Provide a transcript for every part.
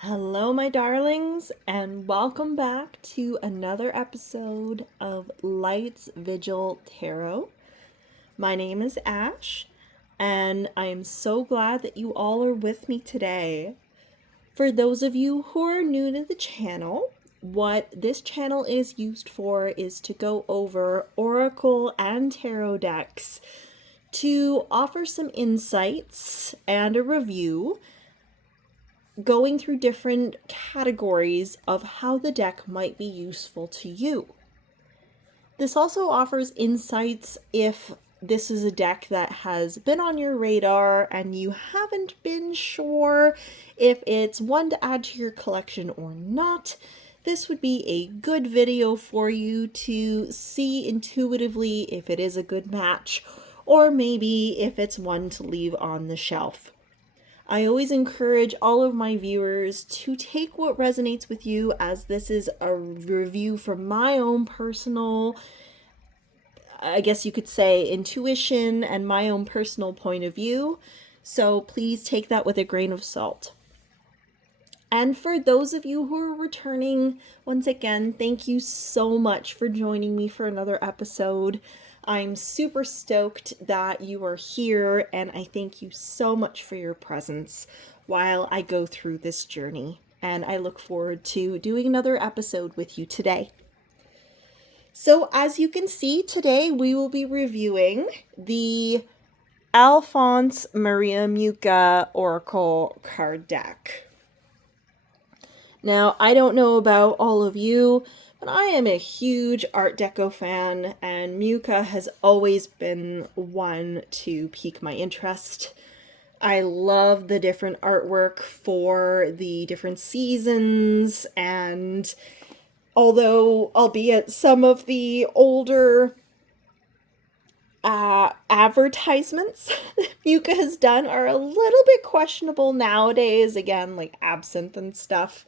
Hello, my darlings, and welcome back to another episode of Light's Vigil Tarot. My name is Ash, and I am so glad that you all are with me today. For those of you who are new to the channel, what this channel is used for is to go over Oracle and Tarot decks to offer some insights and a review going through different categories of how the deck might be useful to you. This also offers insights if this is a deck that has been on your radar and you haven't been sure if it's one to add to your collection or not. This would be a good video for you to see intuitively if it is a good match, or maybe if it's one to leave on the shelf. I always encourage all of my viewers to take what resonates with you, as this is a review from my own personal, I guess you could say, intuition and my own personal point of view. So please take that with a grain of salt. And for those of you who are returning, once again, thank you so much for joining me for another episode. I'm super stoked that you are here, and I thank you so much for your presence while I go through this journey. And I look forward to doing another episode with you today. So as you can see, today we will be reviewing the Alfons Maria Mucha Oracle card deck. Now, I don't know about all of you, but I am a huge Art Deco fan, and Mucha has always been one to pique my interest. I love the different artwork for the different seasons, and although, albeit some of the older advertisements Mucha has done are a little bit questionable nowadays, again, like absinthe and stuff.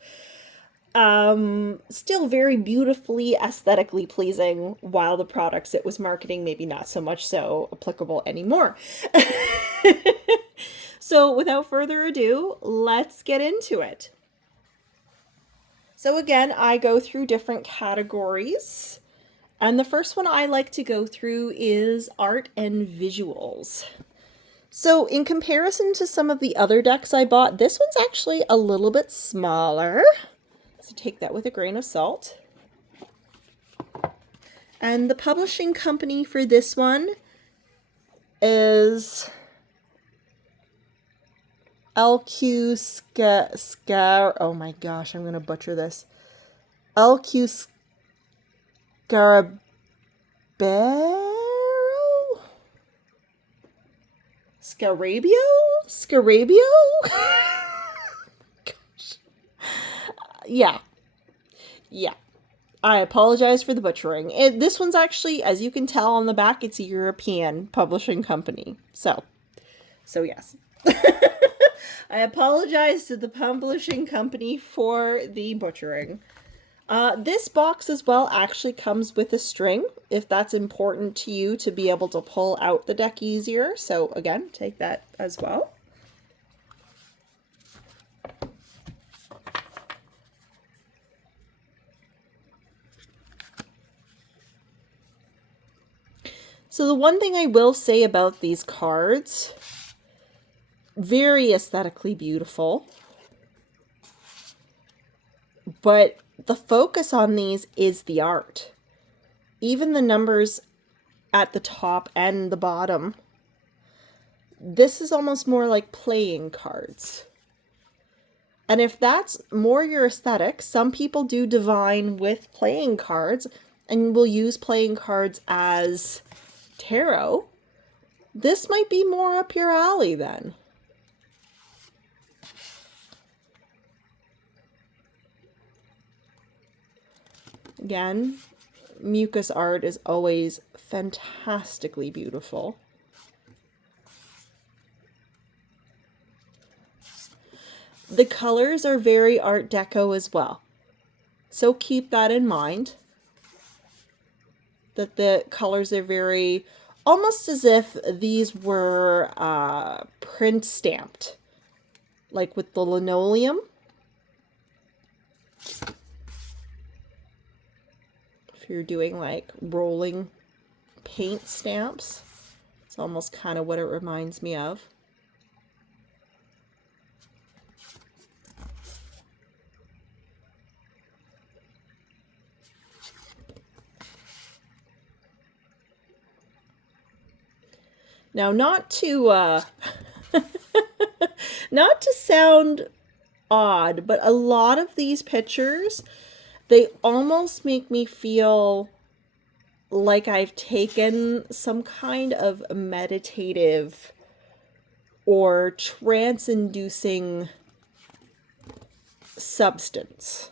Still very beautifully aesthetically pleasing, while the products it was marketing maybe not so much so applicable anymore. So without further ado, let's get into it. So again, I go through different categories, and the first one I like to go through is art and visuals. So in comparison to some of the other decks I bought, this one's actually a little bit smaller. So take that with a grain of salt. And the publishing company for this one is oh my gosh, I'm going to butcher this. LQ Scarabeo? Scarabeo? Yeah. I apologize for the butchering. This one's actually, as you can tell on the back, it's a European publishing company. So yes. I apologize to the publishing company for the butchering. This box as well actually comes with a string, if that's important to you to be able to pull out the deck easier. So again, take that as well. So the one thing I will say about these cards, very aesthetically beautiful, but the focus on these is the art. Even the numbers at the top and the bottom, this is almost more like playing cards. And if that's more your aesthetic, some people do divine with playing cards and will use playing cards as tarot. This might be more up your alley then. Again, Mucha's art is always fantastically beautiful. The colors are very Art Deco as well. So keep that in mind. That the colors are very, almost as if these were print stamped. Like with the linoleum. If you're doing like rolling paint stamps, it's almost kind of what it reminds me of. Now, not to not to sound odd, but a lot of these pictures, they almost make me feel like I've taken some kind of meditative or trance-inducing substance.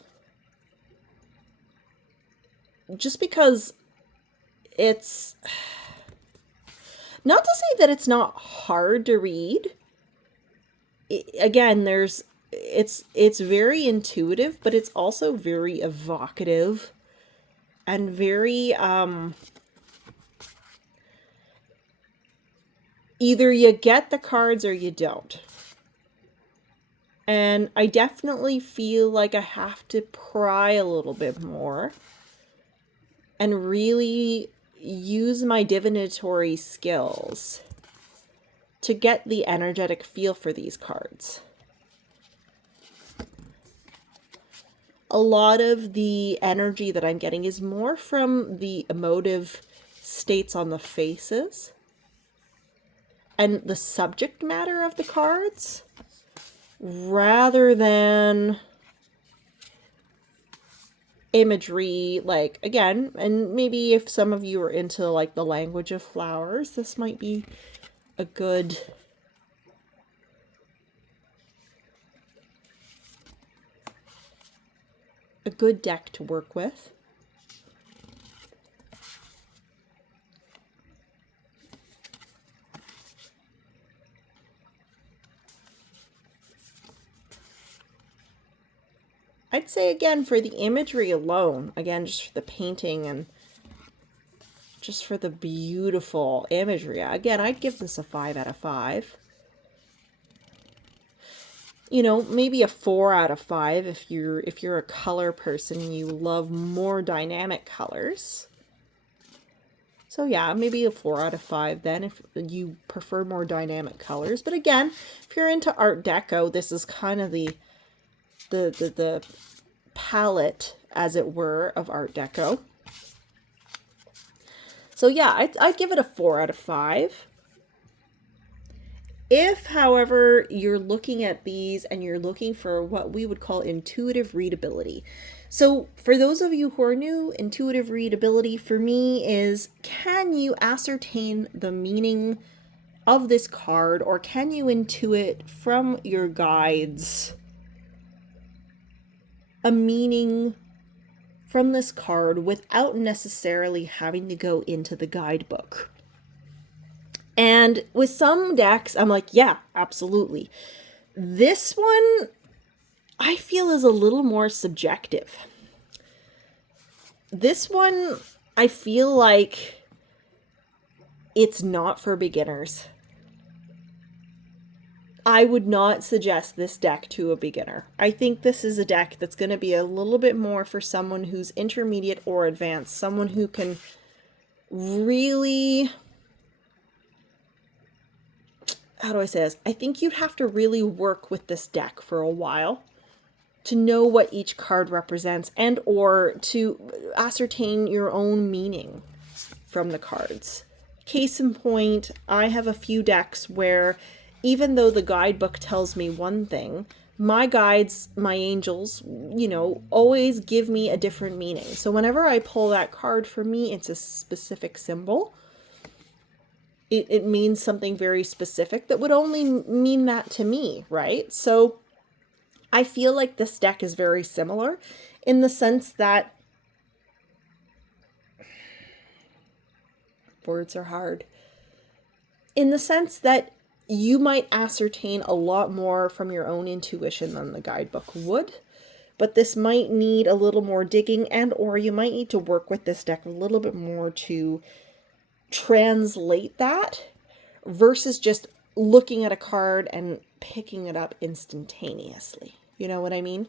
Just because it's... Not to say that it's not hard to read. Again, it's very intuitive, but it's also very evocative and very either you get the cards or you don't. And I definitely feel like I have to pry a little bit more and really use my divinatory skills to get the energetic feel for these cards. A lot of the energy that I'm getting is more from the emotive states on the faces and the subject matter of the cards, rather than imagery. Like, again, and maybe if some of you are into like the language of flowers, this might be a good deck to work with. I'd say, again, for the imagery alone, again, just for the painting and just for the beautiful imagery, again, I'd give this a 5 out of 5. You know, maybe a 4 out of 5 if you're a color person and you love more dynamic colors. So yeah, maybe a 4 out of 5 then if you prefer more dynamic colors. But again, if you're into Art Deco, this is kind of the palette, as it were, of Art Deco. So yeah, I'd give it a 4 out of 5. If, however, you're looking at these and you're looking for what we would call intuitive readability. So for those of you who are new, intuitive readability for me is, can you ascertain the meaning of this card, or can you intuit from your guides a meaning from this card without necessarily having to go into the guidebook? And with some decks, I'm like, yeah, absolutely. This one, I feel, is a little more subjective. This one, I feel like it's not for beginners. I would not suggest this deck to a beginner. I think this is a deck that's going to be a little bit more for someone who's intermediate or advanced, someone who can really... How do I say this? I think you'd have to really work with this deck for a while to know what each card represents, and or to ascertain your own meaning from the cards. Case in point, I have a few decks where even though the guidebook tells me one thing, my guides, my angels, you know, always give me a different meaning. So whenever I pull that card, for me, it's a specific symbol. It means something very specific that would only mean that to me, right? So I feel like this deck is very similar in the sense that words are hard. In the sense that you might ascertain a lot more from your own intuition than the guidebook would, but this might need a little more digging, and or you might need to work with this deck a little bit more to translate that versus just looking at a card and picking it up instantaneously. You know what I mean?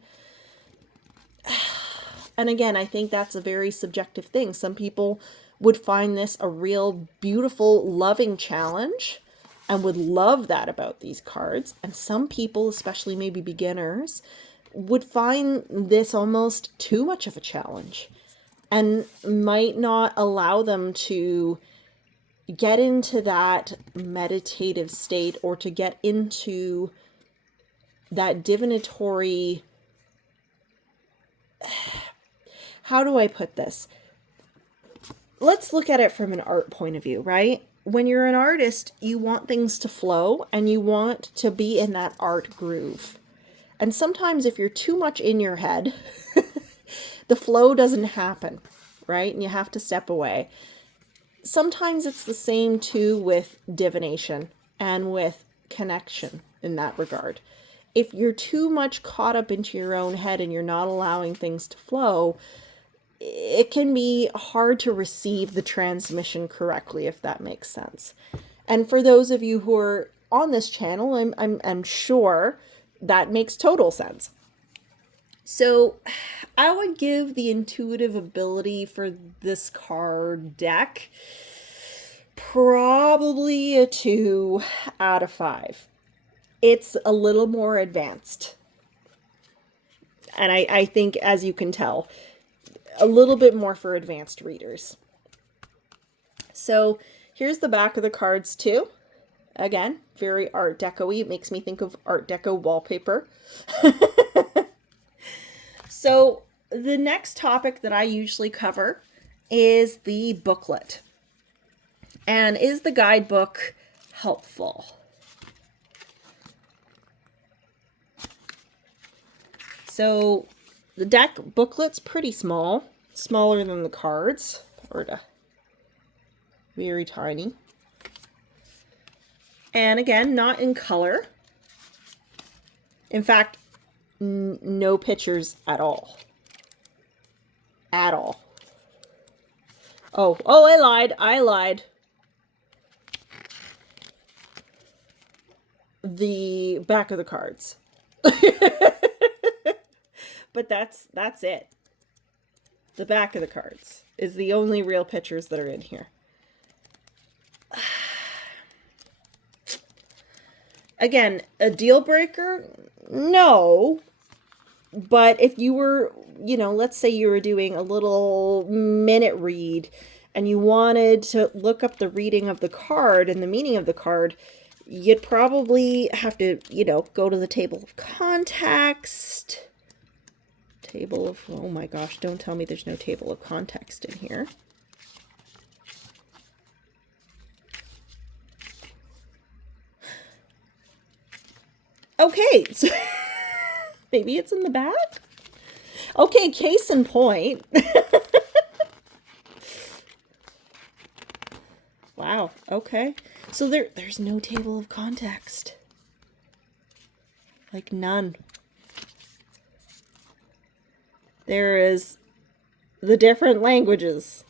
And again, I think that's a very subjective thing. Some people would find this a real beautiful, loving challenge and would love that about these cards. And some people, especially maybe beginners, would find this almost too much of a challenge and might not allow them to get into that meditative state or to get into that divinatory, how do I put this? Let's look at it from an art point of view, right? When you're an artist, you want things to flow and you want to be in that art groove. And sometimes if you're too much in your head, the flow doesn't happen, right? And you have to step away. Sometimes it's the same too with divination and with connection in that regard. If you're too much caught up into your own head and you're not allowing things to flow, it can be hard to receive the transmission correctly, if that makes sense. And for those of you who are on this channel, I'm sure that makes total sense. So I would give the intuitive ability for this card deck probably a 2 out of 5. It's a little more advanced. And I think, as you can tell, a little bit more for advanced readers. So here's the back of the cards too. Again, very Art Deco-y. It makes me think of Art Deco wallpaper. So the next topic that I usually cover is the booklet. And is the guidebook helpful? So the deck booklet's pretty small, smaller than the cards, or very tiny. And again, not in color. In fact, no pictures at all. At all. Oh, I lied. The back of the cards. But that's it. The back of the cards is the only real pictures that are in here. Again, a deal breaker? No. But if you were, let's say you were doing a little minute read and you wanted to look up the reading of the card and the meaning of the card, you'd probably have to, go to the table of context. Oh my gosh, don't tell me there's no table of context in here. Okay, so maybe it's in the back? Okay, case in point. Wow, okay. So there's no table of context. Like none. There is the different languages.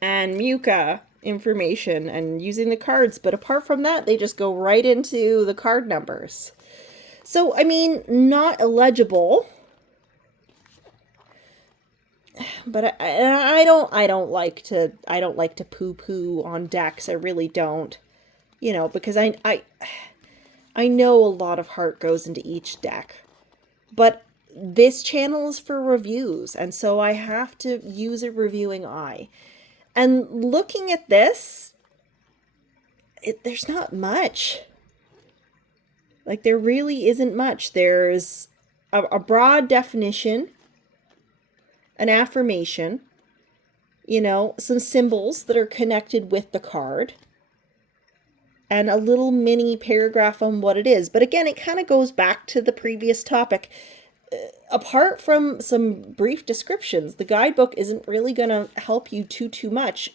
And Mucha information and using the cards, but apart from that, they just go right into the card numbers. So, I mean, not illegible, but I don't like to poo-poo on decks. I really don't, because I know a lot of heart goes into each deck, but this channel is for reviews, and so I have to use a reviewing eye. And looking at this, there's not much. Like, there really isn't much. There's a broad definition, an affirmation, some symbols that are connected with the card, and a little mini paragraph on what it is. But again, it kind of goes back to the previous topic. Apart from some brief descriptions, the guidebook isn't really going to help you too much.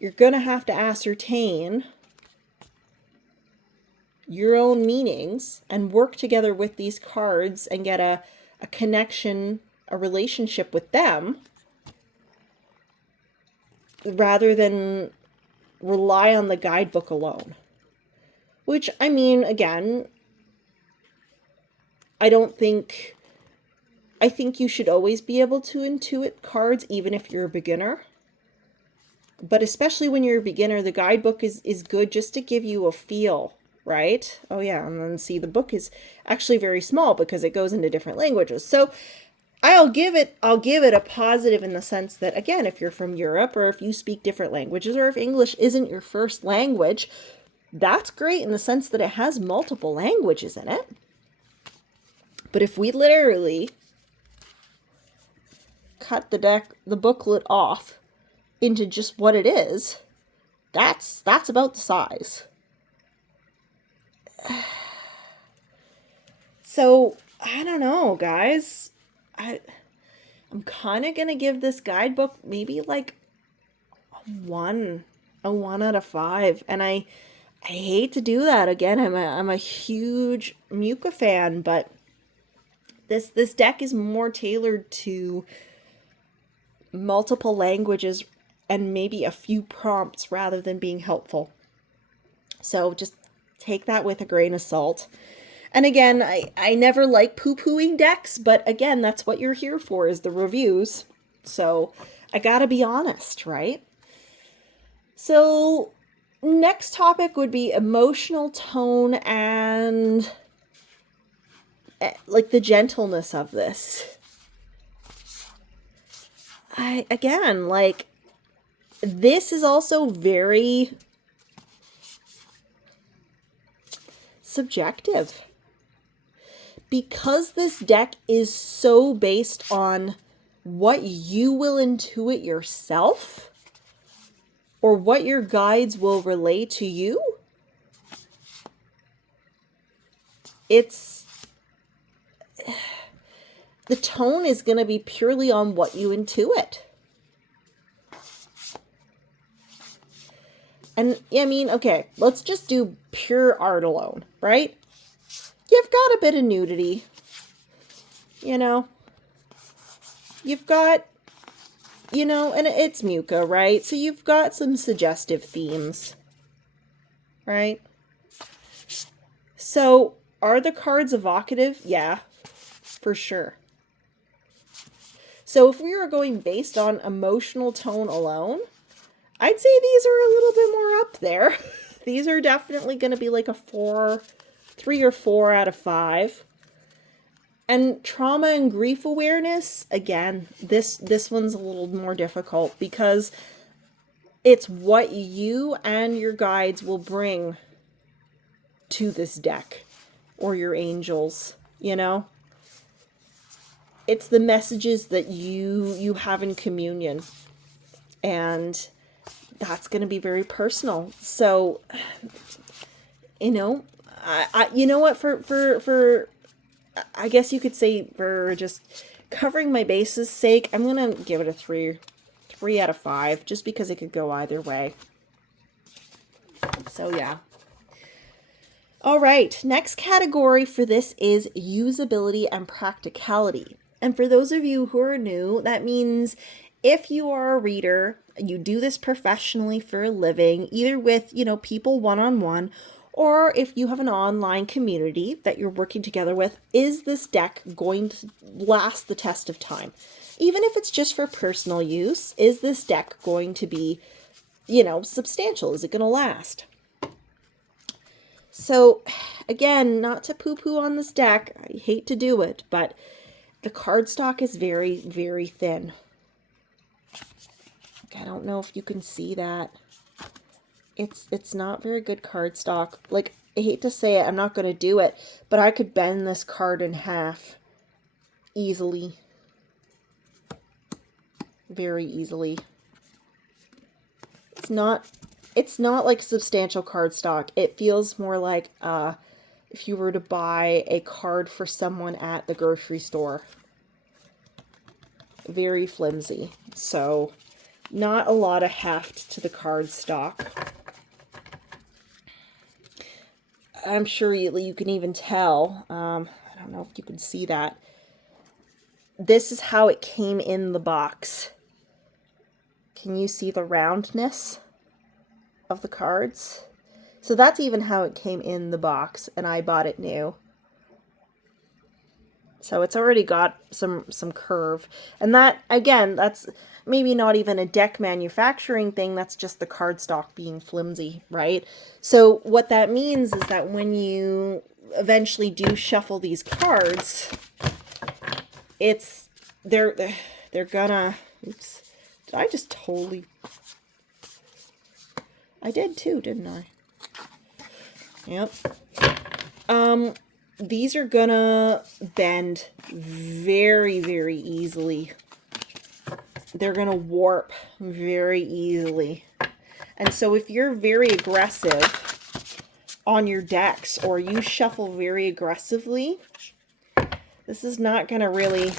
You're going to have to ascertain your own meanings and work together with these cards and get a connection, a relationship with them, rather than rely on the guidebook alone. Which, I mean, again, I don't think, I think you should always be able to intuit cards, even if you're a beginner. But especially when you're a beginner, the guidebook is good just to give you a feel, right? Oh yeah, and then see, the book is actually very small because it goes into different languages. So I'll give it a positive in the sense that, again, if you're from Europe or if you speak different languages or if English isn't your first language, that's great in the sense that it has multiple languages in it. But if we literally cut the booklet off into just what it is, that's about the size. So, I don't know, guys. I'm kind of going to give this guidebook maybe like a 1 out of 5. And I hate to do that. Again, I'm a huge Mucha fan, but this deck is more tailored to multiple languages and maybe a few prompts rather than being helpful. So just take that with a grain of salt. And again, I never like poo-pooing decks, but again, that's what you're here for, is the reviews. So I gotta be honest, right? So next topic would be emotional tone and like the gentleness of this. Again, like, this is also very subjective. Because this deck is so based on what you will intuit yourself or what your guides will relay to you, the tone is going to be purely on what you intuit. And I mean, okay, let's just do pure art alone, right? You've got a bit of nudity, you know. You've got, you know, and it's Mucha, right? So you've got some suggestive themes, right? So are the cards evocative? Yeah, for sure. So if we were going based on emotional tone alone, I'd say these are a little bit more up there. These are definitely going to be like a 3 or 4 out of 5. And trauma and grief awareness, again, this one's a little more difficult because it's what you and your guides will bring to this deck, or your angels, you know? It's the messages that you have in communion, and that's going to be very personal. So, you know, you know what, for I guess you could say, for just covering my bases sake, I'm going to give it a 3 out of 5, just because it could go either way. So yeah. All right, next category for this is usability and practicality. And for those of you who are new, that means if you are a reader, you do this professionally for a living, either with, you know, people one-on-one, or if you have an online community that you're working together with, is this deck going to last the test of time? Even if it's just for personal use, is this deck going to be, you know, substantial? Is it going to last? So, again, not to poo-poo on this deck, I hate to do it, but the cardstock is very, very thin. I don't know if you can see that. It's not very good cardstock. Like, I hate to say it, I'm not going to do it, but I could bend this card in half easily. Very easily. It's not like substantial cardstock. It feels more like if you were to buy a card for someone at the grocery store. Very flimsy. So, not a lot of heft to the cardstock. I'm sure you can even tell. I don't know if you can see that. This is how it came in the box. Can you see the roundness of the cards? So that's even how it came in the box, and I bought it new. So it's already got some curve. And that, again, that's maybe not even a deck manufacturing thing. That's just the cardstock being flimsy, right? So what that means is that when you eventually do shuffle these cards, they're gonna, oops, did I just totally, I did too, didn't I? Yep. These are gonna bend very, very easily. They're gonna warp very easily. And so if you're very aggressive on your decks, or you shuffle very aggressively, this is not gonna really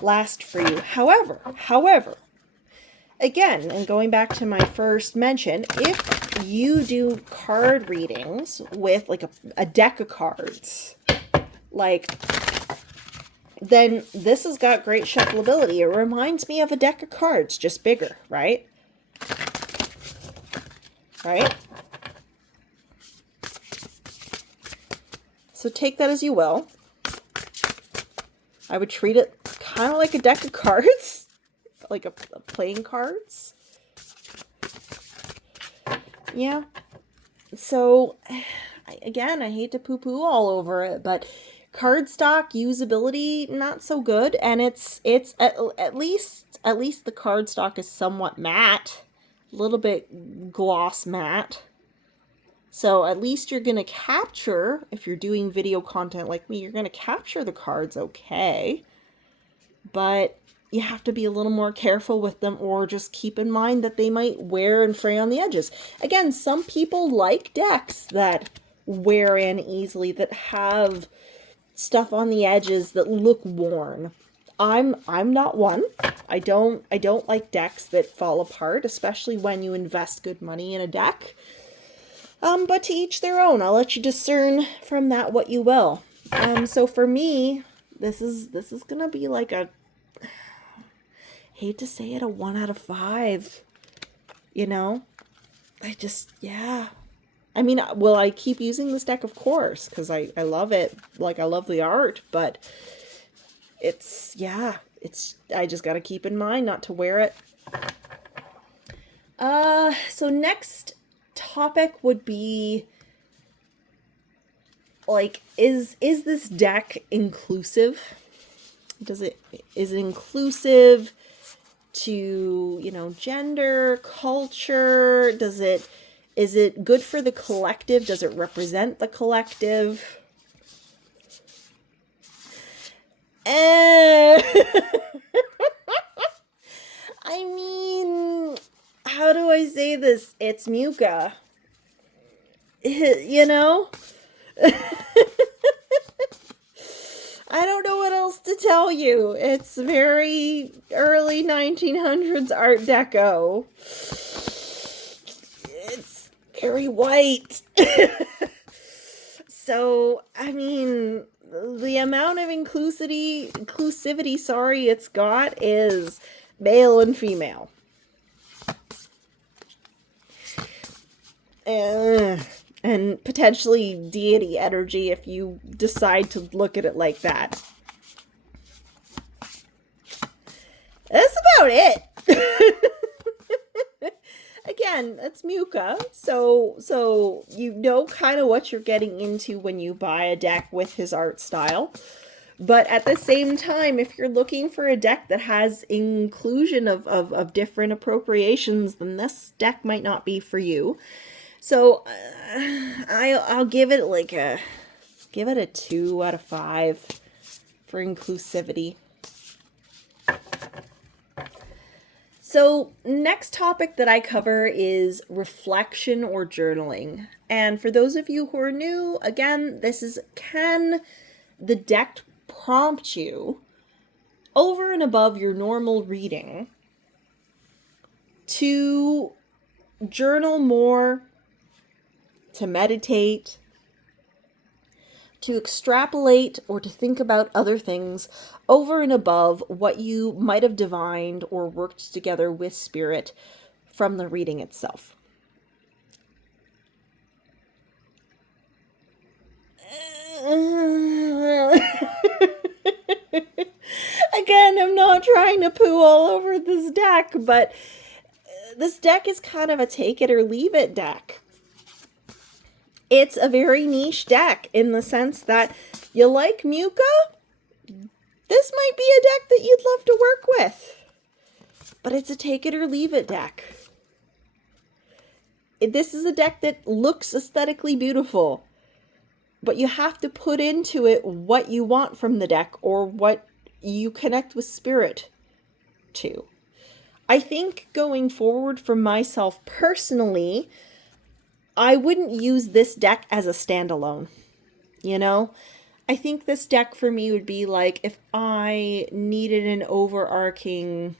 last for you. However, again, and going back to my first mention, if you do card readings with like a deck of cards, like, then this has got great shuffleability. It reminds me of a deck of cards, just bigger, right? Right? So take that as you will. I would treat it kind of like a deck of cards, like a playing cards. Yeah. So, again, I hate to poo-poo all over it, but cardstock usability, not so good. And it's at least the cardstock is somewhat matte, a little bit gloss matte. So at least you're going to capture, if you're doing video content like me, you're going to capture the cards okay. But you have to be a little more careful with them, or just keep in mind that they might wear and fray on the edges. Again, some people like decks that wear in easily, that have stuff on the edges that look worn. I'm not one. I don't like decks that fall apart, especially when you invest good money in a deck. But to each their own. I'll let you discern from that what you will. So for me, this is gonna be like a, hate to say it, a 1 out of 5. You know, yeah. I mean, will I keep using this deck? Of course, because I love it. Like, I love the art, but I just got to keep in mind not to wear it. So next topic would be, like, is this deck inclusive? Is it inclusive to, gender, culture? Is it good for the collective? Does it represent the collective? I mean, how do I say this? It's Mucha. I don't know what else to tell you. It's very early 1900s Art Deco. It's very white. So, I mean, the amount of inclusivity, it's got is male and female. And potentially deity energy if you decide to look at it like that. That's about it. Again, that's Mucha, so you know kind of what you're getting into when you buy a deck with his art style. But at the same time, if you're looking for a deck that has inclusion of different appropriations, then this deck might not be for you. So I'll give it a 2 out of 5 for inclusivity. So next topic that I cover is reflection or journaling. And for those of you who are new, again, this is, can the deck prompt you over and above your normal reading to journal more, to meditate, to extrapolate, or to think about other things over and above what you might have divined or worked together with spirit from the reading itself. trying to poo all over this deck, but this deck is kind of a take it or leave it deck. It's a very niche deck in the sense that you like Mucha, this might be a deck that you'd love to work with. But it's a take it or leave it deck. This is a deck that looks aesthetically beautiful, but you have to put into it what you want from the deck or what you connect with spirit to. I think going forward for myself personally, I wouldn't use this deck as a standalone, you know? I think this deck for me would be like if I needed an overarching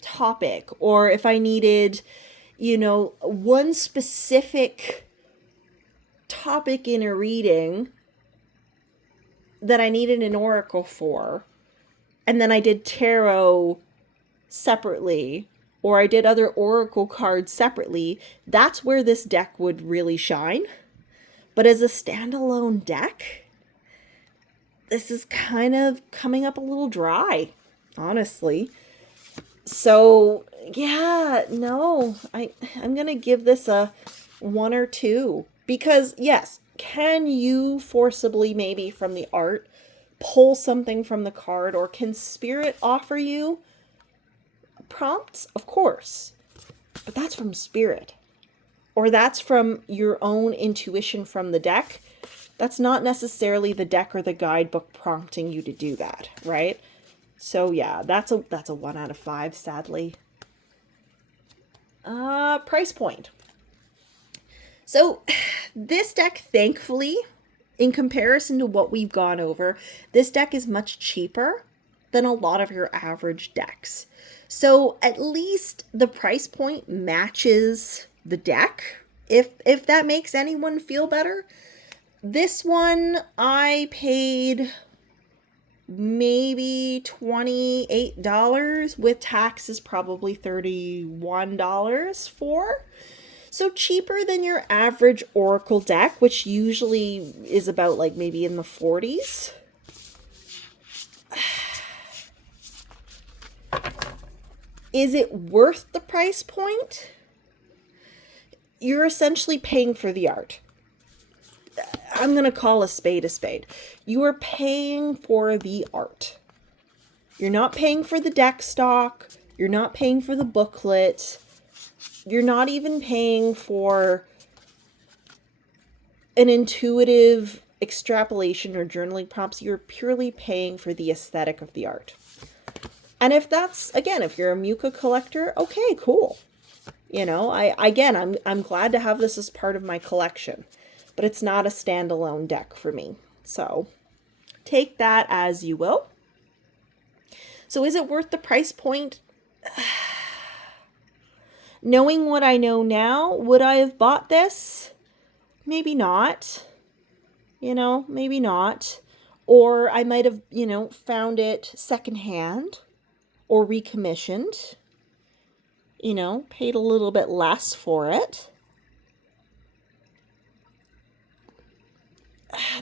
topic, or if I needed, you know, one specific topic in a reading that I needed an oracle for, and then I did tarot separately, or I did other oracle cards separately, that's where this deck would really shine. But as a standalone deck, this is kind of coming up a little dry, honestly. So, yeah, no, I'm going to give this a 1 or 2. Because, yes, can you forcibly, maybe from the art, pull something from the card? Or can spirit offer you prompts? Of course. But that's from spirit. Or that's from your own intuition from the deck. That's not necessarily the deck or the guidebook prompting you to do that, right? So yeah, that's a 1 out of 5, sadly. Price point. So this deck, thankfully, in comparison to what we've gone over, this deck is much cheaper than a lot of your average decks. So at least the price point matches the deck, if that makes anyone feel better. This one, I paid maybe $28, with taxes probably $31 for. So cheaper than your average oracle deck, which usually is about like maybe in the 40s. Is it worth the price point? You're essentially paying for the art. I'm going to call a spade a spade. You are paying for the art. You're not paying for the deck stock. You're not paying for the booklet. You're not even paying for an intuitive extrapolation or journaling prompts. You're purely paying for the aesthetic of the art. And if that's, again, if you're a Mucha collector, okay, cool. You know, I'm glad to have this as part of my collection. But it's not a standalone deck for me. So take that as you will. So is it worth the price point? Knowing what I know now, would I have bought this? Maybe not. You know, maybe not. Or I might have, you know, found it secondhand or recommissioned. You know, paid a little bit less for it.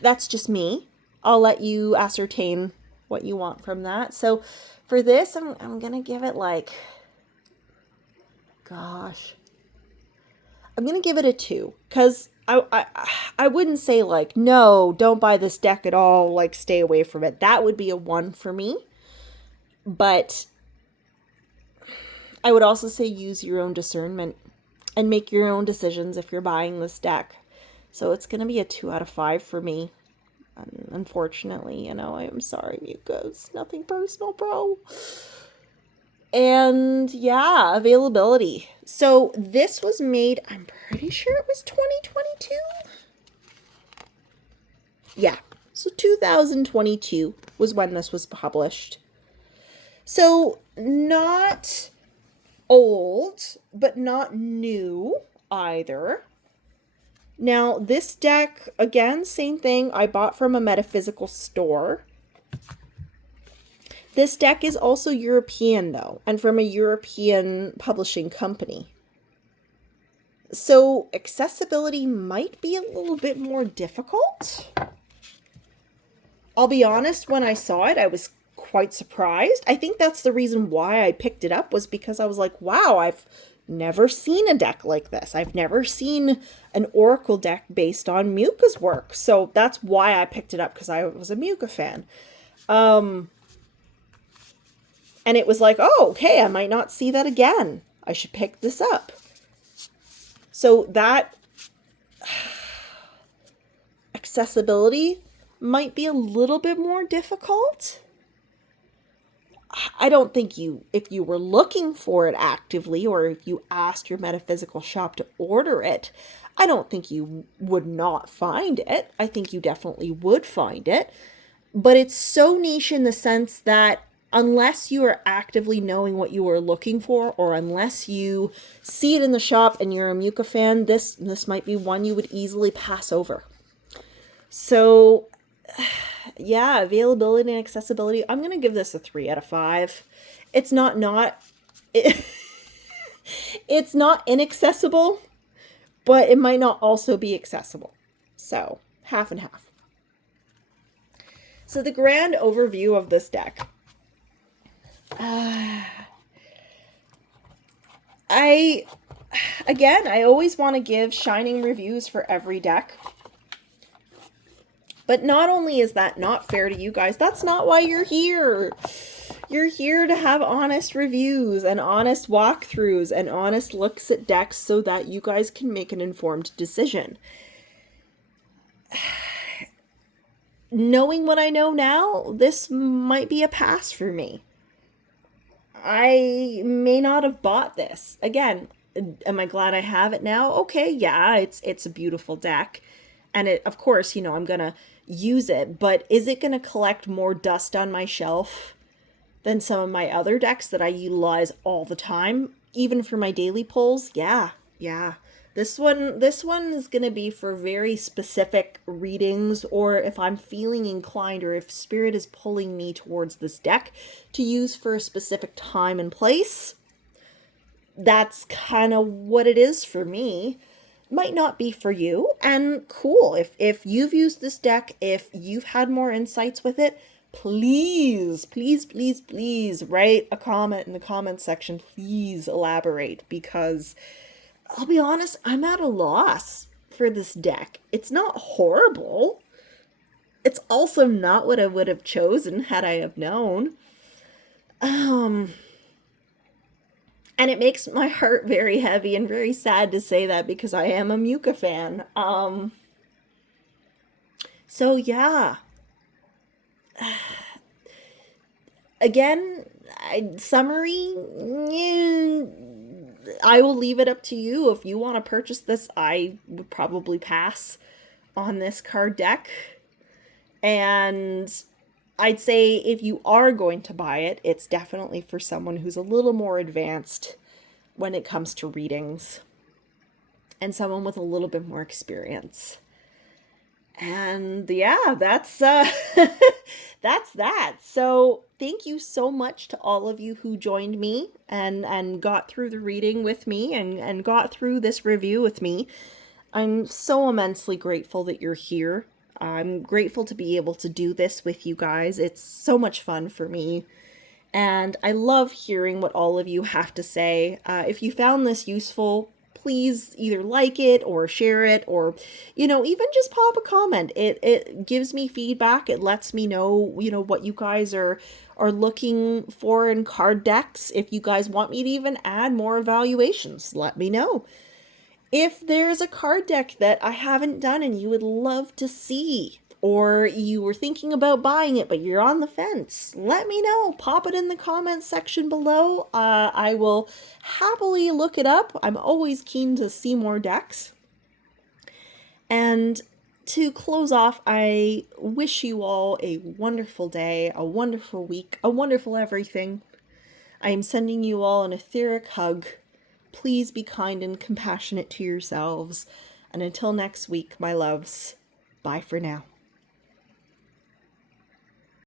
That's just me. I'll let you ascertain what you want from that. So for this, I'm going to give it like, gosh, I'm going to give it a 2, because I wouldn't say like, no, don't buy this deck at all, like stay away from it. That would be a 1 for me. But I would also say use your own discernment and make your own decisions if you're buying this deck. So it's going to be a 2 out of 5 for me. Unfortunately, you know, I'm sorry, Mucha. It's nothing personal, bro. And yeah, availability. So this was made, I'm pretty sure it was 2022. Yeah, so 2022 was when this was published. So not old, but not new either. Now, this deck, again, same thing, I bought from a metaphysical store. This deck is also European, though, and from a European publishing company. So, accessibility might be a little bit more difficult. I'll be honest, when I saw it, I was quite surprised. I think that's the reason why I picked it up, was because I was like, wow, I've never seen a deck like this. I've never seen an Oracle deck based on Mucha's work. So that's why I picked it up, because I was a Mucha fan. And it was like, oh, okay, I might not see that again. I should pick this up. So that accessibility might be a little bit more difficult. I don't think if you were looking for it actively, or if you asked your metaphysical shop to order it, I don't think you would not find it. I think you definitely would find it. But it's so niche in the sense that unless you are actively knowing what you are looking for, or unless you see it in the shop and you're a Mucha fan, this might be one you would easily pass over. So yeah, availability and accessibility, I'm going to give this a 3 out of 5. It's it's not inaccessible, but it might not also be accessible. So, half and half. So the grand overview of this deck. I always want to give shining reviews for every deck. But not only is that not fair to you guys, that's not why you're here. You're here to have honest reviews and honest walkthroughs and honest looks at decks so that you guys can make an informed decision. Knowing what I know now, this might be a pass for me. I may not have bought this. Again, am I glad I have it now? Okay, yeah, it's a beautiful deck. And of course, I'm going to use it, but is it going to collect more dust on my shelf than some of my other decks that I utilize all the time, even for my daily pulls? Yeah. This one is going to be for very specific readings, or if I'm feeling inclined, or if spirit is pulling me towards this deck to use for a specific time and place. That's kind of what it is for me. Might not be for you, and cool. If you've used this deck, if you've had more insights with it, please write a comment in the comment section. Please elaborate, because I'll be honest, I'm at a loss for this deck. It's not horrible. It's also not what I would have chosen had I have known. And it makes my heart very heavy and very sad to say that, because I am a Mucha fan. So yeah. Again, summary, I will leave it up to you. If you want to purchase this, I would probably pass on this card deck. And I'd say if you are going to buy it, it's definitely for someone who's a little more advanced when it comes to readings, and someone with a little bit more experience. And yeah, that's that's that. So thank you so much to all of you who joined me and got through the reading with me and got through this review with me. I'm so immensely grateful that you're here. I'm grateful to be able to do this with you guys. It's so much fun for me. And I love hearing what all of you have to say. If you found this useful, please either like it or share it, or, even just pop a comment. It gives me feedback. It lets me know, what you guys are looking for in card decks. If you guys want me to even add more evaluations, let me know. If there's a card deck that I haven't done and you would love to see, or you were thinking about buying it but you're on the fence, let me know. Pop it in the comments section below. I will happily look it up. I'm always keen to see more decks. And to close off, I wish you all a wonderful day, a wonderful week, a wonderful everything. I am sending you all an etheric hug. Please be kind and compassionate to yourselves. And until next week, my loves, bye for now.